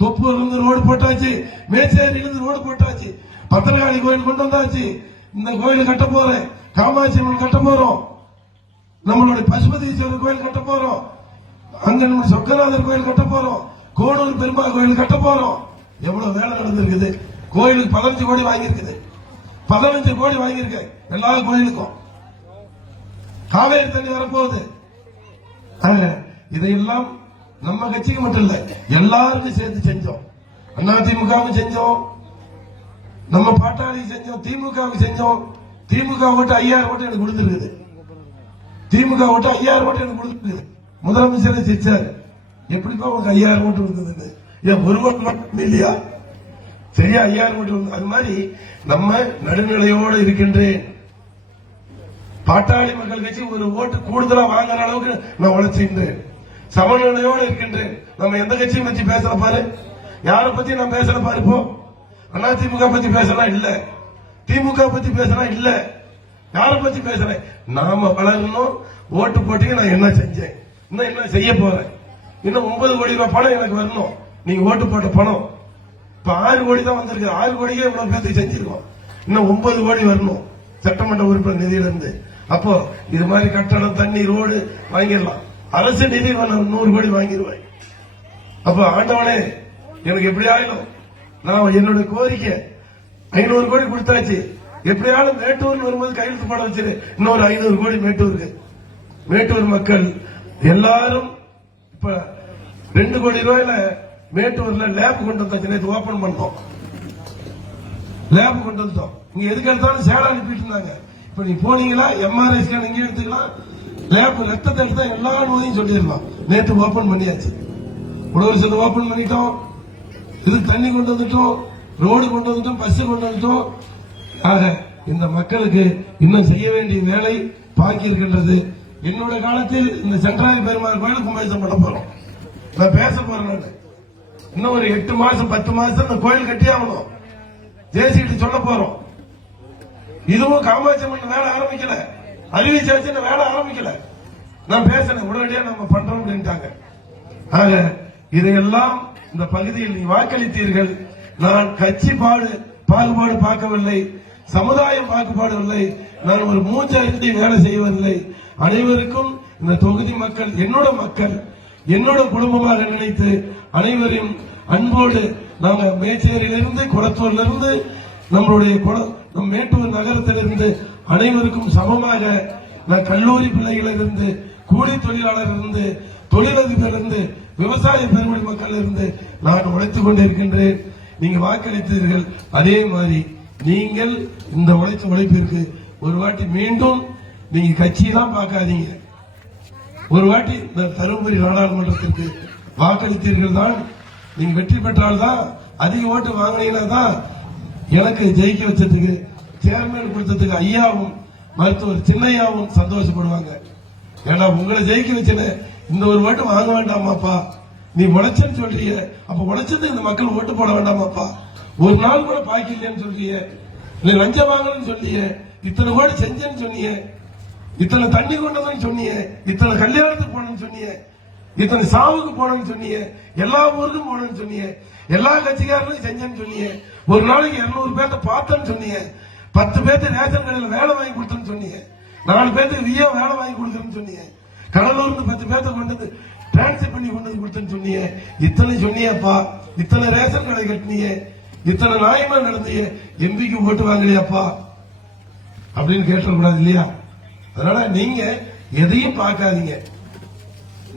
தொப்பூர்ல இருந்து ரோடு போட்டாச்சு, மேச்சேரியில இருந்து ரோடு போட்டாச்சு, பத்திரகாளி கோயில் கொண்டு வந்தாச்சு. இந்த கோயில் கட்ட போறேன், காமாட்சி அம்மன் கட்ட போறோம், நம்மளுடைய பசுபதீஸ்வரர் கோயில் கட்ட போறோம், அங்க நம்ம சொக்கநாதர் கோயில் கட்ட போறோம், கோனூர் பெருமாள் கோயில் கட்ட போறோம். எவ்வளவு வேலை நடந்திருக்குது. கோயிலுக்கு 15 கோடி வாங்கியிருக்குது, 15 கோடி வாங்கியிருக்க எல்லா கோயிலுக்கும். காவேரி தண்ணி வரப்போகுது. இதையெல்லாம் நம்ம கட்சிக்கு மட்டும் இல்ல, எல்லாருக்கும் சேர்த்து செஞ்சோம். அதிமுகவும் செஞ்சோம், நம்ம பாட்டாளி செஞ்சோம், திமுகவுக்கு செஞ்சோம். திமுக ஓட்டு 5000 ஓட்டு எனக்கு கொடுத்துருக்குது. திமுக ஓட்டு 5000 ஓட்டு எனக்கு கொடுத்துருக்குது. முதலமைச்சரை சிரிச்சாரு, எப்படிப்பா உங்களுக்கு 5000 ஓட்டு கொடுத்தது? ஏன் ஒரு ஓட்டு மட்டும் இல்லையா? சரியா 5000 ஓட்டு. அது மாதிரி நம்ம நடுநிலையோடு இருக்கின்றேன். பாட்டாளி மக்கள் கட்சி ஒரு ஓட்டு கூடுதலா வாங்குற அளவுக்கு நான் உழைச்சிருந்தேன். சமநிலையோடு இருக்கின்றேன். நம்ம எந்த கட்சியை பத்தி பேசல பாரு, யாரை பத்தி நான் பேசல பாரு. இப்போ அதிமுக பத்தி பேசலாம் இல்ல, திமுக பத்தி பேசலாம் இல்ல, யாரை பத்தி பேசுறேன்? நாம வளரணும். ஓட்டு போட்டீங்க, நான் என்ன செஞ்சேன், இன்னும் என்ன செய்ய போறேன், இன்னும் 9 கோடி ரூபாய் பணம் எனக்கு வரணும். நீங்க ஓட்டு போட்ட பணம் இப்ப 6 கோடி தான் வந்திருக்கு. 6 கோடியே இவ்வளவு பேருக்கு செஞ்சிருக்கோம். இன்னும் 9 கோடி வரணும் சட்டமன்ற உறுப்பினர் நிதியில இருந்து. அப்போ இது மாதிரி கட்டடம், தண்ணி, ரோடு வாங்கிடலாம். அரசு நிதி 100 கோடி வாங்கிடுவேன். அப்ப ஆண்டவனே எனக்கு எப்படி ஆயிடும்? நான் என்னோட கோரிக்கை 500 கோடி கொடுத்தாச்சு. எப்படியாலும் மேட்டூர் வரும்போது கையெழுத்து போட வச்சிரு. இன்னொரு 500 கோடி மேட்டூருக்கு. மேட்டூர் மக்கள் எல்லாரும் இப்ப 2 கோடி ரூபாயில மேட்டூர்ல லேப் கொண்டு வந்தாச்சு. நேற்று ஓபன் பண்ணோம், லேப் கொண்டு வந்துட்டோம். இங்க எதுக்கு எடுத்தாலும் சேலம் அனுப்பிட்டு இருந்தாங்க. இப்ப நீ போனீங்களா, எம்ஆர்ஐ ஸ்கேன் இங்க எடுத்துக்கலாம், லேப் ரத்தத்தை எடுத்தா எல்லா நோயும் சொல்லிடலாம். நேற்று ஓபன் பண்ணியாச்சு. உழவர் சந்தை ஓபன் பண்ணிட்டோம், இது தண்ணி கொண்டு வந்துட்டோம், ரோடு கொண்டு வந்துட்டோம், பஸ் கொண்டு வந்துட்டோம். ஆக இந்த மக்களுக்கு இன்னும் செய்ய வேண்டிய வேலை பாக்கி இருக்கின்றது. என்னோட காலத்தில் இந்த சென்ட்ரல் பெருமாள் கோயிலுக்கு கும்பாபிஷேகம் பண்ண போறோம். நான் பேச போறேன். இன்னும் ஒரு 8 மாசம் 10 மாசம் இந்த கோயில் கட்டி ஆகணும். ஜேசிகிட்ட சொல்ல போறோம். இதுவும் காமாட்சி அம்மன் வேலை ஆரம்பிக்கல, அறிவிச்சாச்சு, வேலை ஆரம்பிக்கல. நான் பேசுறேன், உடனடியா நம்ம பண்றோம் அப்படின்ட்டாங்க. ஆக இதையெல்லாம் இந்த பகுதியில் நீ வாக்களித்தீர்கள். நான் கட்சி பாகுபாடு பார்க்கவில்லை, சமுதாயம் பாகுபாடு. நான் ஒரு மூச்சாயிரத்தை வேலை செய்வதில்லை. அனைவருக்கும் இந்த தொகுதி மக்கள் என்னோட குடும்பமாக நினைத்து அனைவரையும் அன்போடு நாங்க மேச்சேரியிலிருந்து, குளத்தூரிலிருந்து, நம்மளுடைய மேட்டூர் நகரத்திலிருந்து அனைவருக்கும் சமமாக நான் கல்லூரி பிள்ளைகளிலிருந்து, கூலி தொழிலாளரிலிருந்து, தொழிலதிபரிலிருந்து, விவசாய பெருமொழி மக்கள் இருந்து நான் உழைத்துக் கொண்டிருக்கின்றேன். நீங்க வாக்களித்தீர்கள். அதே மாதிரி நீங்கள் இந்த உழைப்பிற்கு ஒரு வாட்டி மீண்டும் நீங்க கட்சியெல்லாம் பார்க்காதீங்க. ஒரு வாட்டி இந்த தருமபுரி நாடாளுமன்றத்திற்கு வாக்களித்தீர்கள் தான். நீங்க வெற்றி பெற்றால்தான் அதிக ஓட்டு வாங்கினீங்கன்னா தான் எனக்கு ஜெயிக்க வச்சதுக்கு சேர்மேன் கொடுத்ததுக்கு ஐயாவும் மருத்துவர் சின்னையாவும் சந்தோஷப்படுவாங்க. ஏன்னா உங்களை ஜெயிக்க வச்சேன்னு இந்த ஒரு ஓட்டு வாங்க வேண்டாமாப்பா, நீ உழைச்சன்னு சொல்றிய, அப்ப உழைச்சதுக்கு இந்த மக்கள் ஓட்டு போட வேண்டாமாப்பா, ஒரு நாள் கூட பாக்கி இல்லைன்னு சொல்றிய, இல்ல லஞ்சம் வாங்கணும்னு சொல்லிய, இத்தனை ஓட்டு செஞ்சேன்னு சொன்னிய, இத்தனை தண்ணி கொண்டதுன்னு சொன்னிய, இத்தனை கல்யாணத்துக்கு போனேன்னு சொன்னிய, இத்தனை சாவுக்கு போனேன்னு சொன்னிய, எல்லா ஊருக்கும் போனேன்னு சொன்னிய, எல்லா கட்சிக்காரர்களும் செஞ்சேன்னு சொன்னிய, ஒரு நாளைக்கு 200 பேர்த்த பார்த்தேன்னு சொன்னிய, 10 பேர்த்து ரேஷன் கடையில் வேலை வாங்கி கொடுத்தேன்னு சொன்னீங்க, 4 பேர்த்துக்கு விஏ வேலை வாங்கி கொடுக்குறேன்னு சொன்னீங்க, கடலூருக்கு 10 பேர்த்த கொண்டு டிரான்ஸ்ஃபர் பண்ணி கொண்டு கொடுத்தேன்னு சொன்னீங்க, இத்தனை சொன்னியப்பா, இத்தனை ரேஷன் கடை கட்டினிய, இத்தனை நியாயமா நடந்திய, எம்பிக்கு ஓட்டு வாங்கலையாப்பா அப்படின்னு கேட்டக்கூடாது இல்லையா? அதனால நீங்க எதையும் பார்க்காதீங்க.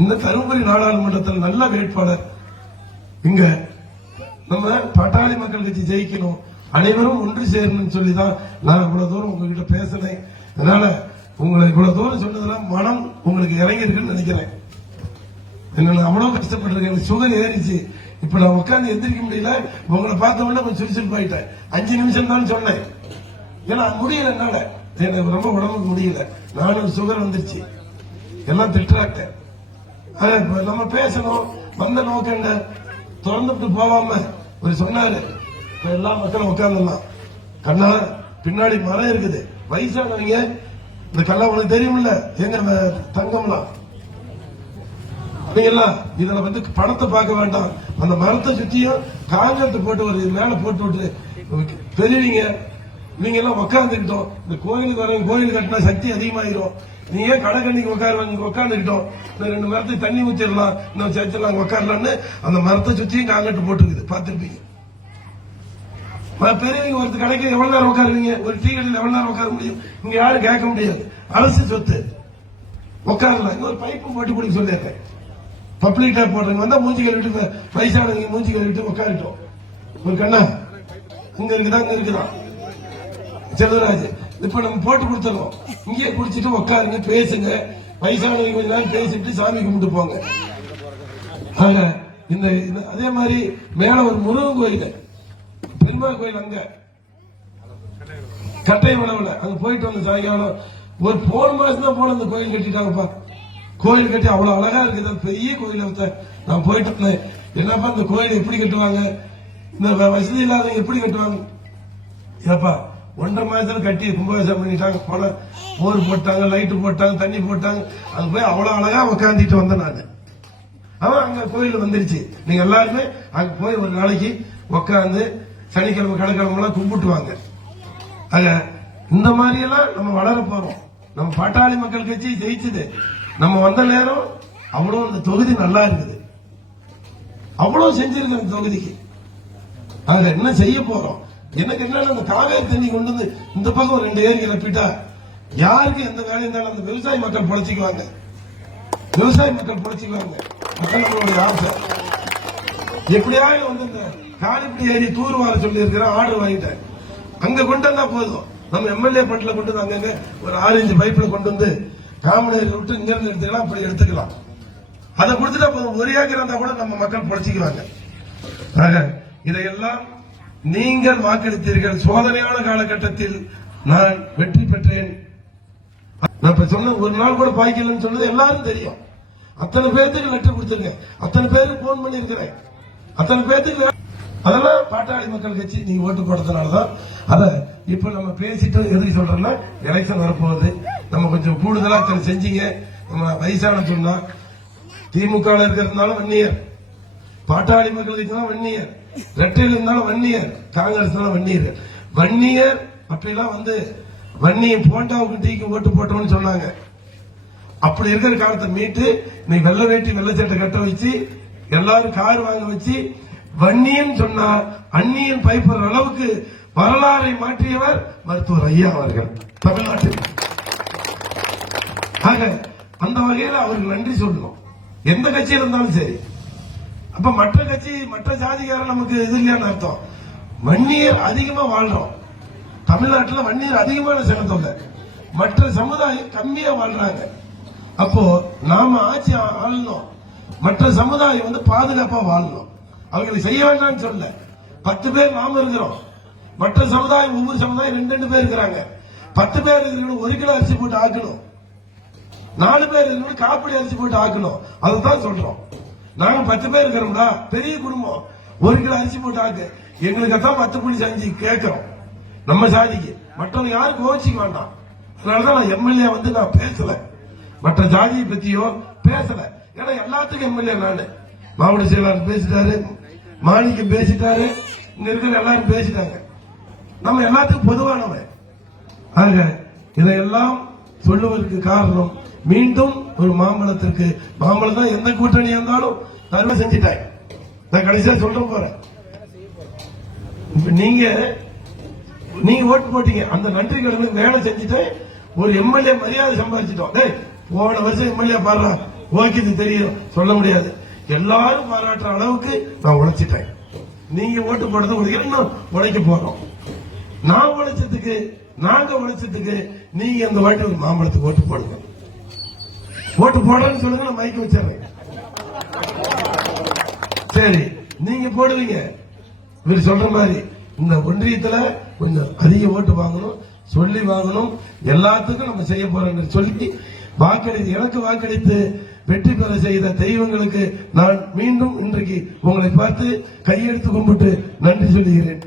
இந்த தருமபுரி நாடாளுமன்றத்தில் நல்ல வேட்பாளர் இங்க நம்ம பட்டாளி மக்கள் கட்சி ஜெயிக்கணும், அனைவரும் ஒன்று சேரணும்னு சொல்லிதான் நான் இவ்வளவு தூரம் உங்ககிட்ட பேசினேன். அதனால உங்களை இவ்வளவு தூரம் சொன்னதெல்லாம் மனம் உங்களுக்கு இறங்கி இருக்குன்னு நினைக்கிறேன். என்ன அவ்வளவு கஷ்டப்பட்டிருக்கேன், எனக்கு சுகர் ஏறிச்சு, இப்ப நான் உட்காந்து எந்திரிக்க முடியல. உங்களை பார்த்த உடனே கொஞ்சம் சுறுசுறுப்பாயிட்டேன். 5 நிமிஷம் தான் சொன்னேன், ஏன்னா முடியல, என்னால எனக்கு ரொம்ப உடம்புக்கு முடியல, நானும் சுகர் வந்துருச்சு, எல்லாம் திட்டுறாங்க. நம்ம பேசணும், வந்த நோக்கம் என்ன, திறந்துட்டு போவாம ஒரு சொன்னாரு, எல்லா மக்களும் உட்காந்துலாம், கண்ணா பின்னாடி மரம் இருக்குது, வயசானவங்க இந்த கல்லா உனக்கு தெரியுமில்ல, எங்க தங்கம்லாம் நீங்கெல்லாம் இதுல வந்து படத்தை பார்க்க வேண்டாம், அந்த மரத்தை சுத்தியும் காங்கிரத்தை போட்டு ஒரு மேல போட்டு விட்டு பெரியவங்க நீங்க எல்லாம் உட்காந்துக்கிட்டோம். இந்த கோயிலுக்கு வர கோயில் கட்டினா சக்தி அதிகமாயிரும், நீ ஏன் கடைக்கண்ணிக்கு உட்காந்துக்கிட்டோம், இந்த 2 மரத்துக்கு தண்ணி ஊத்திடலாம், இன்னும் சேர்த்துலாம் உட்காரலாம்னு அந்த மரத்தை சுத்தியும் காங்கிரட்டு போட்டுருக்குது, பார்த்துருப்பீங்க. பெரியவங்க ஒருத்தர் கடைக்கு எவ்வளவு நேரம் உட்காருவீங்க, ஒரு டீ கடையில் எவ்வளவு நேரம் உட்கார முடியும், இங்க யாரும் கேட்க முடியாது, அரசு சொத்து உட்காரலாம். இன்னொரு பைப்பு போட்டு கொடுக்க சொல்லியிருக்கேன், பப்ளிக் டேப் போடுறவங்க வந்தா மூஞ்சி கழுவிட்டு, வயசானவங்க மூஞ்சி கழுவிட்டு உட்காரிட்டோம். ஒரு கண்ணா இங்க இருக்குதா, அங்க இருக்குதான் செல்வராஜ், இப்ப நம்ம போட்டு கொடுத்துறோம், இங்கேயே குடிச்சிட்டு உட்காருங்க, பேசுங்க, வயசானவங்க கொஞ்ச நேரம் பேசிட்டு சாமி கும்பிட்டு போங்க. இந்த அதே மாதிரி மேல ஒரு முருகன் கோயில், பெருமாள் கோயில், அங்க கட்டை உணவுல அங்க போயிட்டு வந்த சாயங்காலம் ஒரு 4 மாசம் தான் போன அந்த கோயில் கட்டிட்டாங்கப்பா. கோயில் கட்டி அவ்வளவு அழகா இருக்குது, பெரிய கோயில். நான் போயிட்டு இருந்தேன், என்னப்பா இந்த கோயில் எப்படி கட்டுவாங்க, இந்த வசதி இல்லாதவங்க எப்படி கட்டுவாங்க, ஏப்பா 1.5 மாசத்துல கட்டி கும்பாபிஷேகம் பண்ணிட்டாங்க, பணம் மோர் போட்டாங்க, லைட்டு போட்டாங்க, தண்ணி போட்டாங்க, அது போய் அவ்வளவு அழகா உட்காந்துட்டு வந்தேன் நான். அவன் அங்க கோயில் வந்துருச்சு, நீங்க எல்லாருமே அங்க போய் ஒரு நாளைக்கு உட்காந்து சனிக்கிழமை கடற்கிழமை எல்லாம் கும்பிட்டுவாங்க. ஆக இந்த மாதிரி எல்லாம் நம்ம வளர போறோம். நம்ம பாட்டாளி மக்கள் கட்சி ஜெயிச்சது, நம்ம வந்த நேரம் அவ்வளவு இந்த தொகுதி நல்லா இருக்குது, அவ்வளவு செஞ்சிருக்கு இந்த தொகுதிக்கு. ஆக என்ன செய்ய போறோம், எனக்கு என்னன்னா அந்த காவேரி தண்ணி கொண்டு வந்து இந்த பக்கம் 2 ஏரி கிளப்பிட்டா யாருக்கு எந்த வேலை இருந்தாலும் அந்த விவசாய மக்கள் பொழைச்சிக்குவாங்க, விவசாய மக்கள் பொழைச்சிக்குவாங்க. அதான் நம்மளுடைய ஆசை. எப்படியாவது வந்து இந்த காலிப்படி ஏரி தூர்வார சொல்லி இருக்கிற ஆர்டர் வாங்கிட்டேன், அங்க கொண்டு வந்தா போதும். நம்ம எம்எல்ஏ பண்ட்ல கொண்டு வந்து அங்கங்க ஒரு 6-5 பைப்ல கொண்டு வந்து காமநேரி விட்டு இங்க இருந்து எடுத்துக்கலாம், அப்படி எடுத்துக்கலாம். அதை கொடுத்துட்டா போதும், 1 ஏக்கர் இருந்தா கூட நம்ம மக்கள் பொழைச்சிக்குவாங்க. ஆக இதையெல்லாம் நீங்கள் வாக்களித்தீர்கள். சோதனையான காலகட்டத்தில் நான் வெற்றி பெற்றேன். நான் இப்ப சொன்ன ஒரு நாள் கூட பாய்க்கலன்னு சொன்னது எல்லாரும் தெரியும். அத்தனை பேருக்கு லெட்டர் கொடுத்திருக்கேன், அத்தனை பேருக்கு போன் பண்ணி இருக்கிறேன், அத்தனை பேருக்கு. அதெல்லாம் பாட்டாளி மக்கள் கட்சி நீங்க ஓட்டு போடுறதுனாலதான். அத இப்ப நம்ம பேசிட்டு எதுக்கு சொல்றோம்னா, எலெக்ஷன் வரப்போகுது, நம்ம கொஞ்சம் கூடுதலா செஞ்சீங்க. நம்ம வயசான சொன்னா திமுக இருக்கிறதுனால 1 இயர், பாட்டாளி மக்கள் கட்சி 1 இயர், ரெட்டையில் இருந்தாலும் 1 இயர், காங்கிரஸ் 1 இயர். 1 இயர் அப்படிலாம் வந்து வன்னியம் போண்டாவுக்கு டீக்கு ஓட்டு போட்டோம்னு சொன்னாங்க. அப்படி இருக்கிற காலத்தை மீட்டு நீ வெள்ளை வேட்டி வெள்ளை சட்டை கட்ட வச்சு எல்லாரும் கார் வாங்க வச்சு வன்னியன் சொன்னா அந்நியன் பைப்பர் அளவுக்கு வரலாறை மாற்றியவர் மருத்துவர் ஐயா அவர்கள் தமிழ்நாட்டில். ஆக அந்த வகையில் அவருக்கு நன்றி சொல்லணும், எந்த கட்சியில் இருந்தாலும் சரி. அப்ப மற்ற கட்சி மற்ற ஜாதிகாரன் நமக்கு இது இல்லையான்னு அர்த்தம். வன்னியர் அதிகமா வாழ்றோம் தமிழ்நாட்டில், வன்னியர் அதிகமான ஜனத்தொகை, மற்ற சமுதாயம் கம்மியா வாழ்றாங்க. அப்போ நாம ஆட்சி ஆளணும், மற்ற சமுதாயம் வந்து பாதுகாப்பா வாழணும். அவங்களை செய்ய வேண்டாம்னு சொல்ல, 10 பேர் நாம இருக்கிறோம். மற்ற சமுதாயம் ஒவ்வொரு சமுதாயம் 2 பேர் இருக்கிறாங்க. 10 பேர் இருக்கணும் 1 கிலோ அரிசி போட்டு ஆக்கணும். 4 பேர் இருக்கணும் காப்படி அரிசி போட்டு ஆக்கணும். அதுதான் சொல்றோம். நாங்க 10 பேர் இருக்கிறோம்டா, பெரிய குடும்பம், 1 கிலோ அரிசி போட்டு ஆக்கு. எங்களுக்கு தான் 10 புள்ளி செஞ்சு கேட்கிறோம். நம்ம சாதிக்கு மற்றவங்க யாரும் கோச்சிக்க வேண்டாம். அதனாலதான் நான் எம்எல்ஏ வந்து நான் பேசல, மற்ற ஜாதியை பத்தியோ பேசல. ஏன்னா எல்லாத்துக்கும் எம்எல்ஏ நானு. மாவட்ட செயலாளர் பேசிட்டாரு, மாணிக்கம் பேசிட்டாரு, இங்க இருக்கிற எல்லாரும் பேசிட்டாங்க. நம்ம எல்லாத்துக்கும் பொதுவானவன். ஆக இதையெல்லாம் சொல்லுவதற்கு காரணம், மீண்டும் ஒரு மாம்பழத்திற்கு, மாம்பழம் தான் எந்த கூட்டணி இருந்தாலும் தருவ செஞ்சுட்டாங்க. நான் கடைசியா சொல்ற போறேன். நீங்க ஓட்டு போட்டீங்க, அந்த நன்றி கடனுக்கு வேலை செஞ்சுட்டு ஒரு எம்எல்ஏ மரியாதை சம்பாதிச்சிட்டோம். போன வருஷம் எம்எல்ஏ பாடுறா, ஓகே தெரியும் சொல்ல முடியாது. எல்லாரும் பாராட்டுற அளவுக்கு நான் உழைச்சிட்டேன். நீங்க ஓட்டு போடுறது உங்களுக்கு இன்னும் உழைக்க போறோம். நான் உழைச்சதுக்கு, நாங்க உழைச்சதுக்கு நீங்க அந்த வாட்டி ஒரு மாம்பழத்துக்கு ஓட்டு போடுங்க. ஓட்டு போடுறேன்னு சொல்லுங்க, நான் மைக்க வச்சிடறேன். சரி, நீங்க போடுவீங்க. இவர் சொல்ற மாதிரி இந்த ஒன்றியத்துல கொஞ்சம் அதிக ஓட்டு வாங்கணும், சொல்லி வாங்கணும். எல்லாத்துக்கும் நம்ம செய்ய போறோம் சொல்லி வாக்களித்து, எனக்கு வாக்களித்து வெற்றி பெற செய்த தெய்வங்களுக்கு நான் மீண்டும் இன்றைக்கு உங்களை பார்த்து கையெடுத்து கும்பிட்டு நன்றி சொல்லுகிறேன்.